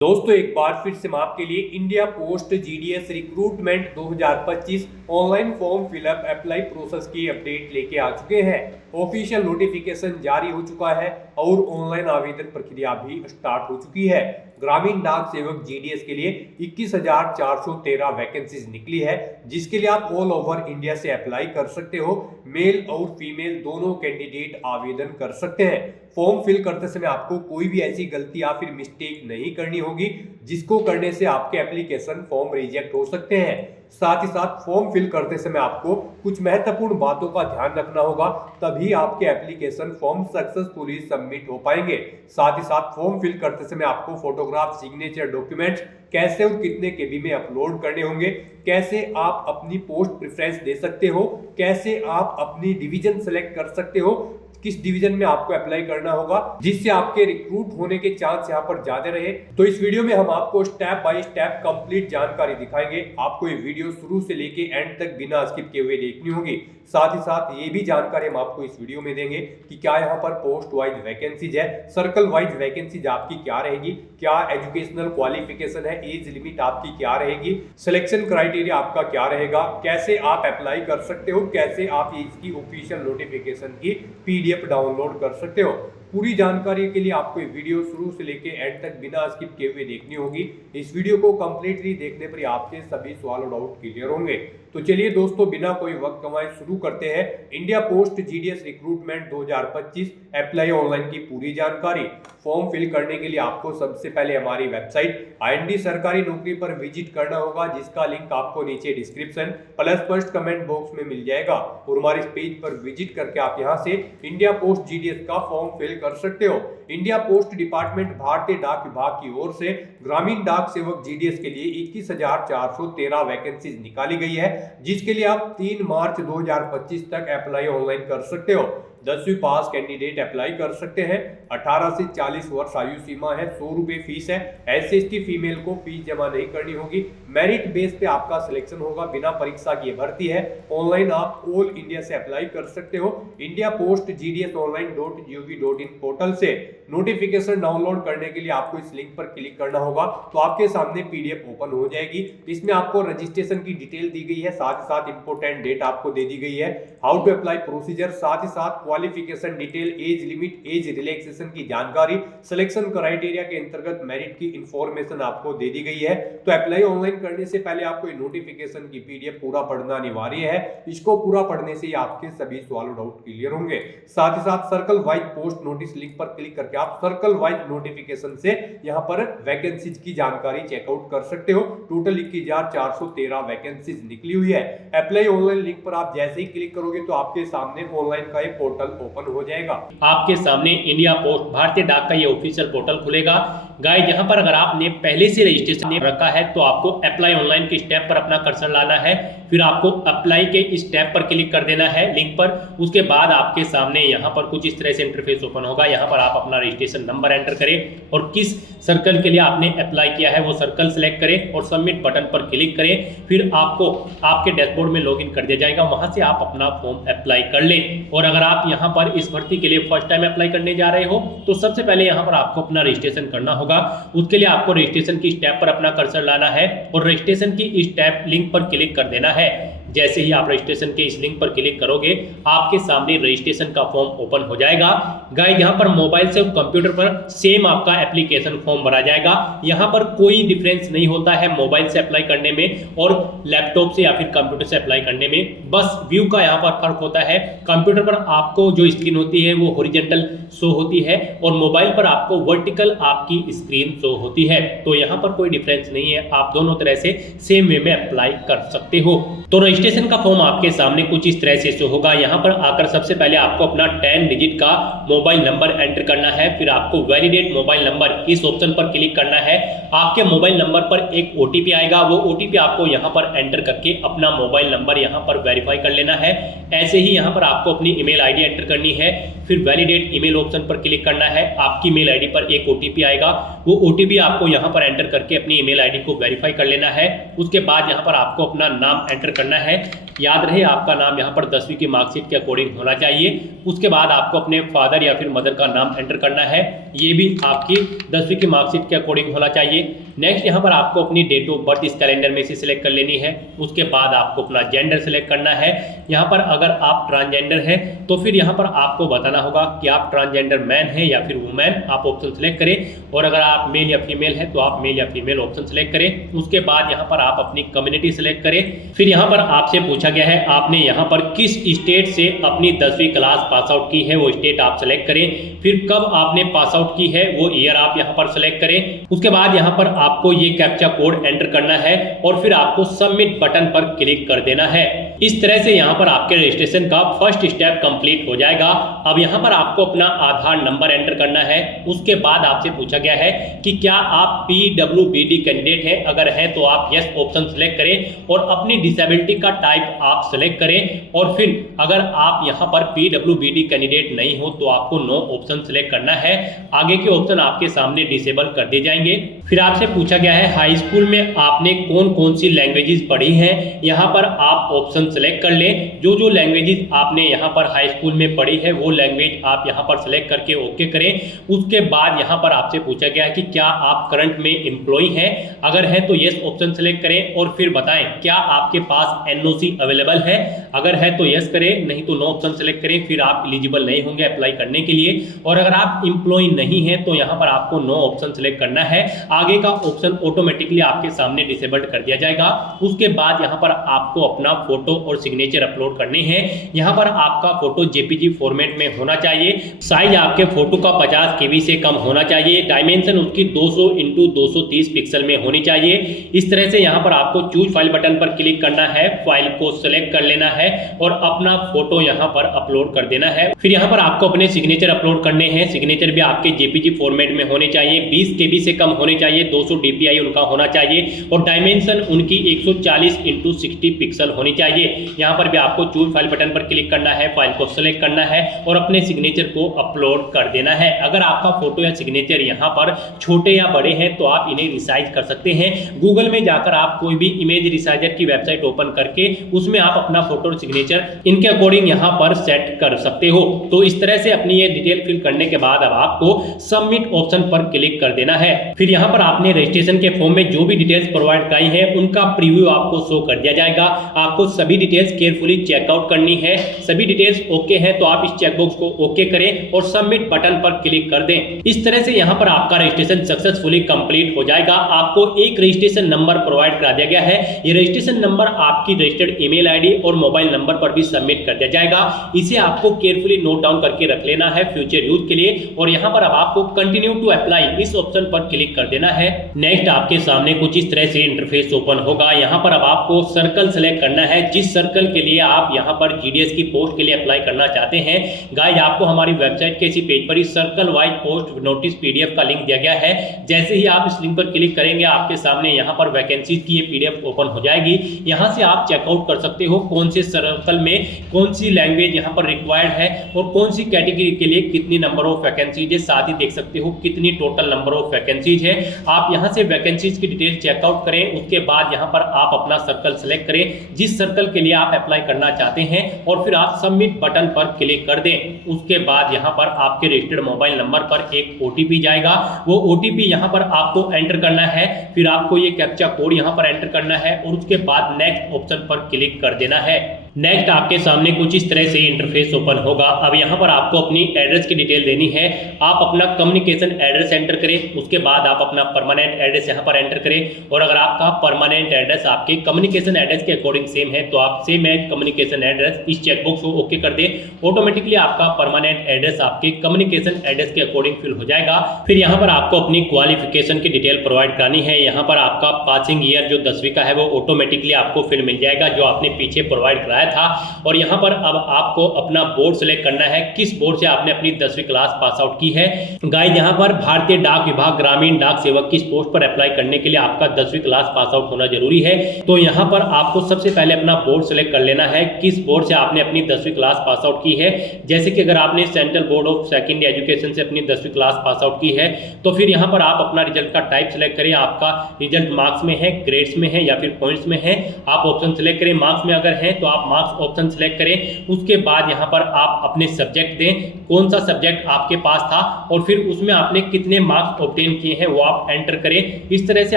दोस्तों एक बार फिर से हम आपके लिए India post GDS recruitment 2025 online form fill up apply process की अपडेट लेके आ चुके हैं। ऑफिशियल नोटिफिकेशन जारी हो चुका है और ऑनलाइन आवेदन प्रक्रिया भी स्टार्ट हो चुकी है। ग्रामीण डाक सेवक जीडीएस के लिए 21,413 वैकेंसीज निकली है, जिसके लिए आप ऑल ओवर इंडिया से अप्लाई कर सकते हो। मेल और फीमेल दोनों कैंडिडेट आवेदन कर सकते हैं। फॉर्म फिल करते समय आपको कोई भी ऐसी गलती या फिर मिस्टेक नहीं करनी होगी जिसको करने से आपके एप्लीकेशन फॉर्म रिजेक्ट हो सकते हैं। साथ ही साथ फॉर्म फिल करते समय आपको कुछ महत्वपूर्ण बातों का ध्यान रखना होगा, तभी आपके एप्लीकेशन फॉर्म सक्सेसफुली सबमिट हो पाएंगे। साथ ही साथ फॉर्म फिल करते समय आपको फोटोग्राफ, सिग्नेचर, डॉक्यूमेंट्स कैसे और कितने केबी में अपलोड करने होंगे, कैसे आप अपनी पोस्ट प्रेफरेंस दे सकते हो, कैसे आप अपनी डिवीजन सेलेक्ट कर सकते हो, किस डिवीजन में आपको अप्लाई करना होगा जिससे आपके रिक्रूट होने के चांस यहाँ पर ज्यादा रहे। तो इस वीडियो में हम आपको स्टेप बाय स्टेप कंप्लीट जानकारी दिखाएंगे। आपको ये वीडियो शुरू से लेके एंड तक बिना स्किप किए हुए देखनी होगी। साथ ही साथ ये भी जानकारी हम आपको इस वीडियो में देंगे कि क्या यहाँ पर पोस्ट वाइज वैकेंसीज है, सर्कल वाइज वैकेंसीज आपकी क्या रहेगी, क्या एजुकेशनल क्वालिफिकेशन है, एज लिमिट आपकी क्या रहेगी, सिलेक्शन क्राइटेरिया आपका क्या रहेगा, कैसे आप अप्लाई कर सकते हो, कैसे आप इसकी ऑफिशियल नोटिफिकेशन की पीडीएफ डाउनलोड कर सकते हो। पूरी जानकारी के लिए आपको ये वीडियो शुरू से लेके एंड तक बिना स्किप किए हुए देखनी होगी। इस वीडियो को कंप्लीटली देखने पर आपके सभी सवाल और डाउट क्लियर होंगे। तो चलिए दोस्तों बिना कोई वक्त गंवाए शुरू करते हैं India post GDS recruitment 2025 apply online की पूरी जानकारी। फॉर्म फिल करने के लिए आपको सबसे पहले हमारी वेबसाइट आईएनडी सरकारी नौकरी पर विजिट करना होगा, जिसका लिंक आपको नीचे description plus first comment box में मिल जाएगा। और हमारे इस पेज पर विजिट करके आप यहां से इंडिया पोस्ट जीडीएस का फॉर्म फिल कर सकते हो। इंडिया पोस्ट डिपार्टमेंट भारतीय डाक विभाग की ओर से ग्रामीण डाक सेवक जीडीएस के लिए 21,413 वैकेंसीज निकाली गई है, जिसके लिए आप 3 मार्च 2025 तक अप्लाई ऑनलाइन कर सकते हो। 10वीं पास कैंडिडेट अप्लाई कर सकते हैं। 18 से 40 वर्ष आयु सीमा है। 100 रुपए फीस है। SC/ST फीमेल को फीस जमा नहीं करनी होगी। मेरिट बेस पे आपका सिलेक्शन होगा। बिना परीक्षा की भर्ती है। ऑनलाइन आप ऑल इंडिया से अप्लाई कर सकते हो। इंडिया पोस्ट GDSonline.gov.in पोर्टल से नोटिफिकेशन डाउनलोड करने के लिए आपको इस लिंक पर क्लिक करना होगा, तो आपके सामने पीडीएफ ओपन हो जाएगी। इसमें आपको रजिस्ट्रेशन की डिटेल दी गई है, साथ ही साथ इंपोर्टेंट डेट आपको दे दी गई है, हाउ टू अप्लाई प्रोसीजर, साथ ही साथ qualification detail, age limit, age relaxation की जानकारी, सिलेक्शन क्राइटेरिया के अंतर्गत मेरिट की इंफॉर्मेशन आपको दे दी गई है। तो अप्लाई ऑनलाइन करने से पहले आपको नोटिफिकेशन की पीडीएफ पूरा पढ़ना अनिवार्य है। इसको पूरा पढ़ने से ही आपके सभी सवाल डाउट क्लियर होंगे। साथ ही साथ circle wise post notice link पर क्लिक करके आप सर्कल वाइज नोटिफिकेशन से यहां पर वैकेंसीज की जानकारी चेकआउट कर सकते हो। टोटल 21,413 वैकेंसीज निकली हुई है। अप्लाई ऑनलाइन लिंक पर आप जैसे ही क्लिक करोगे तो आपके सामने ऑनलाइन का एक पोर्टल ओपन हो जाएगा। आपके सामने इंडिया पोस्ट भारतीय डाक का ये ऑफिशियल पोर्टल खुलेगा। गाइस यहाँ पर अगर आपने पहले से रजिस्ट्रेशन रखा है तो आपको अप्लाई ऑनलाइन के स्टेप पर अपना कर्सर लाना है, फिर आपको अप्लाई के इस स्टेप पर क्लिक कर देना है लिंक पर। उसके बाद आपके सामने यहाँ पर कुछ इस तरह से इंटरफेस ओपन होगा। यहाँ पर आप अपना रजिस्ट्रेशन नंबर एंटर करें और किस सर्कल के लिए आपने अप्लाई किया है वो सर्कल सेलेक्ट करें और सबमिट बटन पर क्लिक करें। फिर आपको आपके डैशबोर्ड में लॉगिन कर दिया जाएगा, वहां से आप अपना फॉर्म अप्लाई कर लें। और अगर आप यहाँ पर इस भर्ती के लिए फर्स्ट टाइम अप्लाई करने जा रहे हो तो सबसे पहले यहाँ पर आपको अपना रजिस्ट्रेशन करना होगा। उसके लिए आपको रजिस्ट्रेशन की स्टेप पर अपना कर्सर लाना है और रजिस्ट्रेशन की स्टेप लिंक पर क्लिक कर देना है। जैसे ही आप रजिस्ट्रेशन के इस लिंक पर क्लिक करोगे आपके सामने रजिस्ट्रेशन का फॉर्म ओपन हो जाएगा। गाइस यहाँ पर मोबाइल से और कंप्यूटर पर सेम आपका एप्लीकेशन फॉर्म भरा जाएगा। यहाँ पर कोई डिफरेंस नहीं होता है मोबाइल से अप्लाई करने में और लैपटॉप से या फिर कंप्यूटर से अप्लाई करने में, बस व्यू का यहाँ पर फर्क होता है। कंप्यूटर पर आपको जो स्क्रीन होती है वो हॉरिजॉन्टल शो होती है और मोबाइल पर आपको वर्टिकल आपकी स्क्रीन शो होती है। तो यहाँ पर कोई डिफरेंस नहीं है, आप दोनों तरह से सेम वे में अप्लाई कर सकते हो। तो रजिस्ट्रेशन का फॉर्म आपके सामने कुछ इस तरह से शो होगा। यहाँ पर आकर सबसे पहले आपको अपना 10 डिजिट का मोबाइल नंबर एंटर करना है, फिर आपको वैलिडेट मोबाइल नंबर इस ऑप्शन पर क्लिक करना है। आपके मोबाइल नंबर पर एक ओटीपी आएगा, वो ओटीपी आपको यहाँ पर एंटर करके अपना मोबाइल नंबर यहाँ पर वेरीफाई कर लेना है। ऐसे ही यहाँ पर आपको अपनी ईमेल आईडी एंटर करनी है, फिर वैलिडेट ईमेल ऑप्शन पर क्लिक करना है। आपकी मेल आईडी पर एक ओटीपी आएगा, वो ओटीपी आपको यहाँ पर एंटर करके अपनी ईमेल आईडी को वेरीफाई कर लेना है। उसके बाद यहाँ पर आपको अपना नाम एंटर करना है। याद रहे आपका नाम यहाँ पर 10वीं की मार्कशीट के अकॉर्डिंग होना चाहिए। उसके बाद आपको अपने फादर या फिर मदर का नाम एंटर करना है, ये भी आपकी 10वीं की मार्कशीट के अकॉर्डिंग होना चाहिए। नेक्स्ट यहाँ पर आपको अपनी डेट ऑफ बर्थ इस कैलेंडर में से सिलेक्ट कर लेनी है। उसके बाद आपको अपना जेंडर सिलेक्ट करना है। यहाँ पर अगर आप ट्रांसजेंडर है तो फिर यहाँ पर आपको बताना होगा कि आप ट्रांसजेंडर मैन है या फिर वुमेन, आप ऑप्शन सेलेक्ट करें। और अगर आप मेल या फीमेल है तो आप मेल या फीमेल ऑप्शन सेलेक्ट करें। उसके बाद यहाँ पर आप अपनी कम्युनिटी सेलेक्ट करें। फिर यहाँ पर आपसे पूछा गया है आपने यहाँ पर किस स्टेट से अपनी 10वीं क्लास पास आउट की है, वो स्टेट आप सेलेक्ट करें। फिर कब आपने पास आउट की है वो ईयर आप यहाँ पर सेलेक्ट करें। उसके बाद यहाँ पर आपको ये कैप्चा कोड एंटर करना है और फिर आपको सबमिट बटन पर क्लिक कर देना है। इस तरह से यहाँ पर आपके रजिस्ट्रेशन का फर्स्ट स्टेप कंप्लीट हो जाएगा। अब यहाँ पर आपको अपना आधार नंबर एंटर करना है। उसके बाद आपसे पूछा गया है कि क्या आप PWBD कैंडिडेट हैं, अगर है तो आप यस ऑप्शन सेलेक्ट करें और अपनी डिसेबिलिटी का टाइप आप सेलेक्ट करें। और फिर अगर आप यहाँ पर PWBD कैंडिडेट नहीं हो तो आपको नो ऑप्शन सेलेक्ट करना है। आगे के ऑप्शन आपके सामने डिसेबल कर दिए जाएंगे। फिर आपसे पूछा गया है हाई स्कूल में आपने कौन कौन सी लैंग्वेजेस पढ़ी हैं, यहाँ पर आप ऑप्शन सेलेक्ट कर लें। जो लैंग्वेजेस आपने यहाँ पर हाई स्कूल में पढ़ी है वो लैंग्वेज आप यहाँ पर सेलेक्ट करके ओके करें। उसके बाद यहाँ पर आपसे पूछा गया है कि क्या आप करंट में एम्प्लॉय हैं, अगर है तो यस ऑप्शन सेलेक्ट करें और फिर बताएं क्या आपके पास एनओसी अवेलेबल है, अगर है तो यस करें, नहीं तो नो ऑप्शन सेलेक्ट करें। फिर आप एलिजिबल नहीं होंगे अप्लाई करने के लिए। और अगर आप एम्प्लॉय नहीं है तो यहाँ पर आपको नो ऑप्शन सेलेक्ट करना है। आगे का ऑप्शन ऑटोमेटिकली आपके सामने डिसेबल्ड कर दिया जाएगा। उसके बाद यहाँ पर आपको अपना फोटो और सिग्नेचर अपलोड करने हैं। यहाँ पर आपका फोटो जेपीजी फॉर्मेट में होना चाहिए। साइज आपके फोटो का 50 KB से कम होना चाहिए। डायमेंशन उसकी 200x230 पिक्सल में होनी चाहिए। इस तरह से यहाँ पर आपको चूज फाइल बटन पर क्लिक करना है, फाइल को सेलेक्ट कर लेना है और अपना फोटो यहाँ पर अपलोड कर देना है। फिर यहाँ पर आपको अपने सिग्नेचर अपलोड करने हैं। सिग्नेचर भी आपके जेपीजी फॉर्मेट में होने चाहिए, 20 KB से कम होने चाहिए, 200 DPI उनका होना चाहिए और डायमेंशन उनकी 140x60 पिक्सल होनी चाहिए। यहाँ पर भी आपको चूज फाइल बटन पर क्लिक करना है, फाइल को सेलेक्ट करना है और अपने सिग्नेचर को अपलोड कर देना है। अगर आपका फोटो या सिग्नेचर यहाँ पर छोटे या बड़े हैं तो आप इन्हें रिसाइज कर सकते हैं। गूगल में जाकर आप कोई भी इमेज रिसाइजर की वेबसाइट ओपन करके उसमें आप अपना फोटो और सिग्नेचर इनके अकॉर्डिंग यहाँ पर सेट कर सकते हो। तो इस तरह से अपनी ये डिटेल फिल करने के बाद अब आपको सबमिट ऑप्शन पर क्लिक कर देना है। फिर यहाँ पर आपने रजिस्ट्रेशन के फॉर्म में जो भी डिटेल्स प्रोवाइड कराई है उनका प्रीव्यू आपको शो कर दिया जाएगा। आपको सभी डिटेल्स केयरफुली चेकआउट करनी है। सभी डिटेल्स ओके है तो आप इस चेकबॉक्स को ओके करें और सबमिट बटन पर क्लिक कर दें। इस तरह से यहाँ पर आपका रजिस्ट्रेशन सक्सेसफुली कंप्लीट हो जाएगा। आपको एक रजिस्ट्रेशन नंबर प्रोवाइड करा दिया गया है। ये रजिस्ट्रेशन नंबर आपकी रजिस्टर्ड ईमेल आईडी और मोबाइल नंबर पर भी सबमिट कर दिया जाएगा। इसे आपको केयरफुली नोट डाउन करके रख लेना है फ्यूचर यूज के लिए। और यहाँ पर अब आपको कंटिन्यू टू अप्लाई इस ऑप्शन पर क्लिक कर देना है। नेक्स्ट आपके सामने कुछ इस तरह से इंटरफेस ओपन होगा। यहाँ पर अब आपको सर्कल सेलेक्ट करना है, जिस सर्कल के लिए आप यहाँ पर जीडीएस की पोस्ट के लिए अप्लाई करना चाहते हैं। गाइस आपको हमारी वेबसाइट के इसी पेज पर इस circle wise post notice PDF का लिंक दिया गया है। जैसे ही आप इस लिंक पर क्लिक करेंगे आपके सामने यहाँ पर वैकेंसीज की ये पीडीएफ ओपन हो जाएगी। यहाँ से आप चेकआउट कर सकते हो कौन से सर्कल में कौन सी लैंग्वेज यहाँ पर रिक्वायर्ड है और कौन सी कैटेगरी के लिए कितनी नंबर ऑफ वैकेंसीज है। साथ ही देख सकते हो कितनी टोटल नंबर ऑफ वैकेंसीज है। आप यहाँ से वैकेंसीज की डिटेल चेकआउट करें। उसके बाद यहाँ पर आप अपना सर्कल सेलेक्ट करें जिस सर्कल के लिए आप अप्लाई करना चाहते हैं और फिर आप सबमिट बटन पर क्लिक कर दें। उसके बाद यहाँ पर आपके रजिस्टर्ड मोबाइल नंबर पर एक ओटीपी जाएगा। वो ओटीपी यहाँ पर आपको एंटर करना है। फिर आपको ये कैप्चा कोड यहाँ पर एंटर करना है और उसके बाद नेक्स्ट ऑप्शन पर क्लिक कर देना है। नेक्स्ट आपके सामने कुछ इस तरह से इंटरफेस ओपन होगा। अब यहाँ पर आपको अपनी एड्रेस की डिटेल देनी है। आप अपना कम्युनिकेशन एड्रेस एंटर करें। उसके बाद आप अपना परमानेंट एड्रेस यहाँ पर एंटर करें और अगर आपका परमानेंट एड्रेस आपके कम्युनिकेशन एड्रेस के अकॉर्डिंग सेम है तो आप सेम एज कम्युनिकेशन एड्रेस इस चेकबॉक्स को ओके कर दें। ऑटोमेटिकली आपका परमानेंट एड्रेस आपके कम्युनिकेशन एड्रेस के अकॉर्डिंग फिल हो जाएगा। फिर यहाँ पर आपको अपनी क्वालिफिकेशन की डिटेल प्रोवाइड करानी है। यहाँ पर आपका पासिंग ईयर जो 10वीं का है वो ऑटोमेटिकली आपको फिल मिल जाएगा जो आपने पीछे प्रोवाइड कराया बताया था। और यहाँ पर अब आपको अपना बोर्ड सेलेक्ट करना है, किस बोर्ड से आपने अपनी 10वीं क्लास पास आउट की है। गाइस यहाँ पर भारतीय डाक विभाग ग्रामीण डाक सेवक की पोस्ट पर अप्लाई करने के लिए आपका 10वीं क्लास पास आउट होना जरूरी है। तो यहाँ पर आपको सबसे पहले अपना बोर्ड सेलेक्ट कर लेना है, किस बोर्ड से आपने अपनी 10वीं क्लास पास आउट की है। जैसे कि अगर आपने central board of secondary education से अपनी 10वीं क्लास पास आउट की है तो फिर यहाँ पर आप अपना रिजल्ट का टाइप सेलेक्ट करें, आपका रिजल्ट मार्क्स में है, ग्रेड्स में है या फिर पॉइंट्स में है। आप ऑप्शन सेलेक्ट करें, मार्क्स में अगर है तो आप मार्क्स ऑप्शन सेलेक्ट करें। उसके बाद यहाँ पर आप अपने सब्जेक्ट दें, कौन सा सब्जेक्ट आपके पास था और फिर उसमें आपने कितने मार्क्स ऑब्टेन किए हैं वो आप एंटर करें। इस तरह से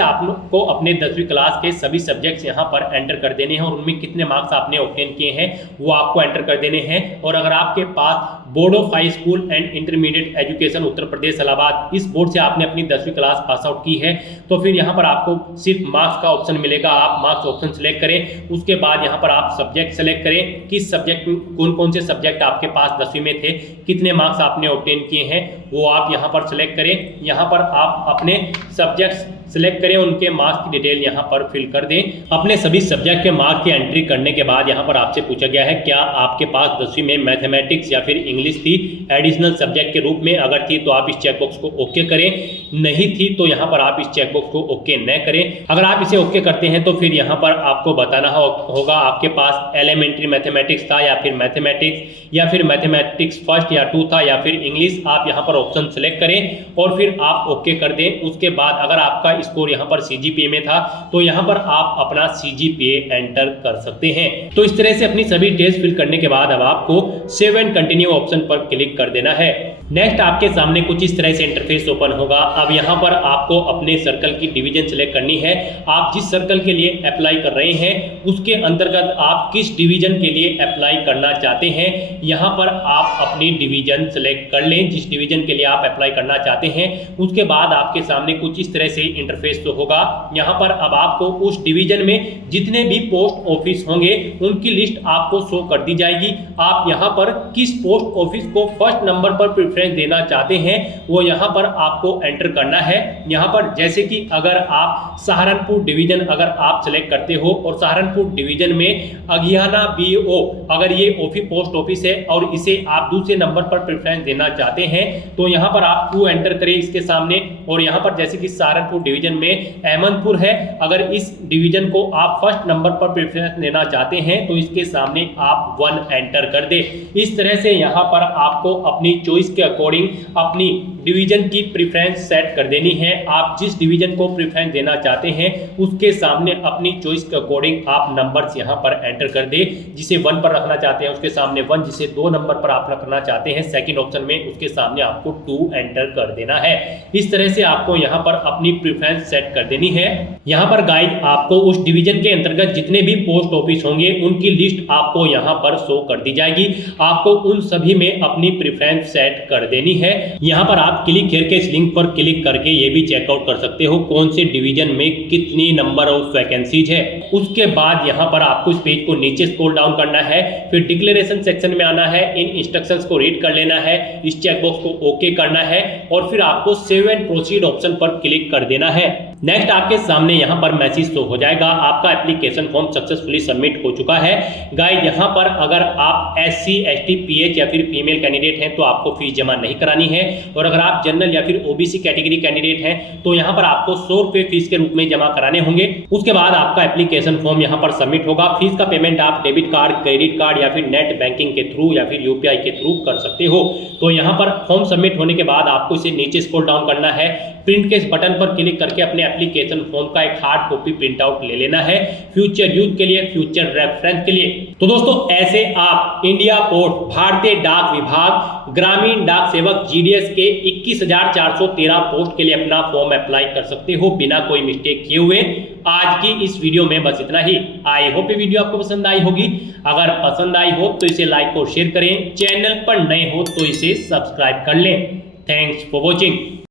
आपको अपने 10वीं क्लास के सभी सब्जेक्ट्स यहाँ पर एंटर कर देने हैं और उनमें कितने मार्क्स आपने ऑब्टेन किए हैं वो आपको एंटर कर देने हैं। और अगर आपके पास board of high school and intermediate education Uttar Pradesh Allahabad इस बोर्ड से आपने अपनी 10वीं क्लास पास आउट की है तो फिर यहाँ पर आपको सिर्फ मार्क्स का ऑप्शन मिलेगा, आप मार्क्स ऑप्शन सेलेक्ट करें। उसके बाद यहाँ पर आप सब्जेक्ट सेलेक्ट करें, किस सब्जेक्ट में कौन कौन से सब्जेक्ट आपके पास 10वीं में थे, कितने मार्क्स आपने ऑब्टेन किए हैं वो आप यहाँ पर सेलेक्ट करें। यहाँ पर आप अपने सब्जेक्ट्स सिलेक्ट करें, उनके मार्क्स की डिटेल यहाँ पर फिल कर दें। अपने सभी सब्जेक्ट के मार्क्स की एंट्री करने के बाद यहाँ पर आपसे पूछा गया है क्या आपके पास 10वीं में मैथमेटिक्स या फिर इंग्लिश थी एडिशनल सब्जेक्ट के रूप में। अगर थी तो आप इस चेकबॉक्स को ओके करें, नहीं थी तो यहाँ पर आप इस चेकबॉक्स को ओके न करें। अगर आप इसे ओके करते हैं तो फिर यहाँ पर आपको बताना होगा आपके पास एलिमेंट्री मैथमेटिक्स था या फिर मैथमेटिक्स या फिर मैथमेटिक्स फर्स्ट या 2 था या फिर इंग्लिश। आप यहाँ पर ऑप्शन सेलेक्ट करें और फिर आप ओके कर दें। उसके बाद अगर आपका स्कोर यहाँ पर सीजीपीए में था तो यहाँ पर आप अपना सीजीपीए एंटर कर सकते हैं। तो इस तरह से अपनी सभी डिटेल्स फिल करने के बाद अब आपको सेव एंड कंटिन्यू ऑप्शन पर क्लिक कर देना है। नेक्स्ट आपके सामने कुछ इस तरह से इंटरफेस ओपन होगा। अब यहाँ पर आपको अपने सर्कल की डिवीजन सेलेक्ट करनी है। आप जिस सर्कल के लिए अप्लाई कर रहे हैं उसके अंतर्गत आप किस डिवीजन के लिए अप्लाई करना चाहते हैं यहाँ पर आप अपनी डिवीजन सेलेक्ट कर लें, जिस डिवीजन के लिए आप अप्लाई करना चाहते हैं। उसके बाद आपके सामने कुछ इस तरह से इंटरफेस तो होगा। यहाँ पर अब आपको उस डिवीजन में जितने भी पोस्ट ऑफिस होंगे उनकी लिस्ट आपको शो कर दी जाएगी। आप यहाँ पर किस पोस्ट ऑफिस को फर्स्ट नंबर पर प्रेफरेंस देना चाहते हैं वो यहाँ पर आपको एंटर करना है। यहाँ पर जैसे कि अगर आप सहारनपुर डिवीजन अगर आप सेलेक्ट करते हो और सहारनपुर डिवीजन में अगियाना बीओ अगर ये पोस्ट ऑफिस है और इसे आप दूसरे नंबर पर प्रेफरेंस देना चाहते हैं तो यहाँ पर आप 2 एंटर करें इसके सामने। और यहाँ पर जैसे कि सहारनपुर डिवीजन में अहमदपुर है, अगर इस डिवीजन को आप फर्स्ट नंबर पर प्रेफरेंस देना चाहते हैं तो इसके सामने आप 1 एंटर कर दे। इस तरह से यहाँ पर आपको अपनी चॉइस के अकॉर्डिंग अपनी डिवीजन की प्रेफरेंस सेट कर देनी है। आप जिस डिवीजन को प्रेफरेंस देना चाहते हैं उसके सामने अपनी चॉइस के अकॉर्डिंग आप नंबर्स यहाँ पर एंटर कर दे। जिसे 1 पर रखना चाहते हैं उसके सामने 1, जिसे 2 नंबर पर आप रखना चाहते हैं सेकंड ऑप्शन में उसके सामने आपको 2 एंटर कर देना है। इस तरह से आपको यहाँ पर अपनी प्रेफरेंस सेट कर देनी है। यहाँ पर गाइड आपको उस डिवीजन के अंतर्गत जितने भी पोस्ट ऑफिस होंगे उनकी लिस्ट आपको यहाँ पर शो कर दी जाएगी। आपको उन सभी में अपनी प्रेफरेंस सेट कर देनी है। यहाँ पर आप क्लिक हियर के इस लिंक पर क्लिक करके ये भी चेकआउट कर सकते हो कौन से डिवीजन में कितनी नंबर ऑफ वैकेंसीज है। उसके बाद यहाँ पर आपको इस पेज को नीचे स्क्रॉल डाउन करना है, फिर डिक्लेरेशन सेक्शन में आना है, इन इंस्ट्रक्शंस को रीड कर लेना है, इस चेकबॉक्स को ओके करना है और फिर आपको सेव एंड प्रोसीड ऑप्शन पर क्लिक कर देना है। नेक्स्ट आपके सामने यहाँ पर मैसेज शो हो जाएगा आपका एप्लीकेशन फॉर्म सक्सेसफुली सबमिट हो चुका है। गाइस यहाँ पर अगर आप SC ST PH या फिर फीमेल कैंडिडेट हैं तो आपको फीस जमा नहीं करानी है और अगर आप जनरल या फिर OBC कैटेगरी कैंडिडेट हैं तो यहाँ पर आपको 100 रुपए फीस के रूप में जमा कराने होंगे। उसके बाद आपका एप्लीकेशन फॉर्म यहाँ पर सबमिट होगा। फीस का पेमेंट आप डेबिट कार्ड, क्रेडिट कार्ड या फिर नेट बैंकिंग के थ्रू या फिर UPI के थ्रू कर सकते हो। तो यहाँ पर फॉर्म सबमिट होने के बाद आपको इसे नीचे स्क्रॉल डाउन करना है, प्रिंट के इस बटन पर क्लिक करके अपने एप्लीकेशन फॉर्म का एक हार्ड कॉपी प्रिंट आउट ले लेना है फ्यूचर यूज के लिए, फ्यूचर रेफरेंस के लिए। तो दोस्तों ऐसे आप इंडिया पोस्ट भारतीय डाक विभाग ग्रामीण डाक सेवक GDS के 21,413 पोस्ट के लिए अपना फॉर्म अप्लाई कर सकते हो बिना कोई मिस्टेक किए हुए। आज की इस वीडियो में बस इतना ही। आई होप ये वीडियो आपको पसंद आई होगी। अगर पसंद आई हो तो इसे लाइक और शेयर करें, चैनल पर नए हो तो इसे सब्सक्राइब कर लें। Thanks for watching.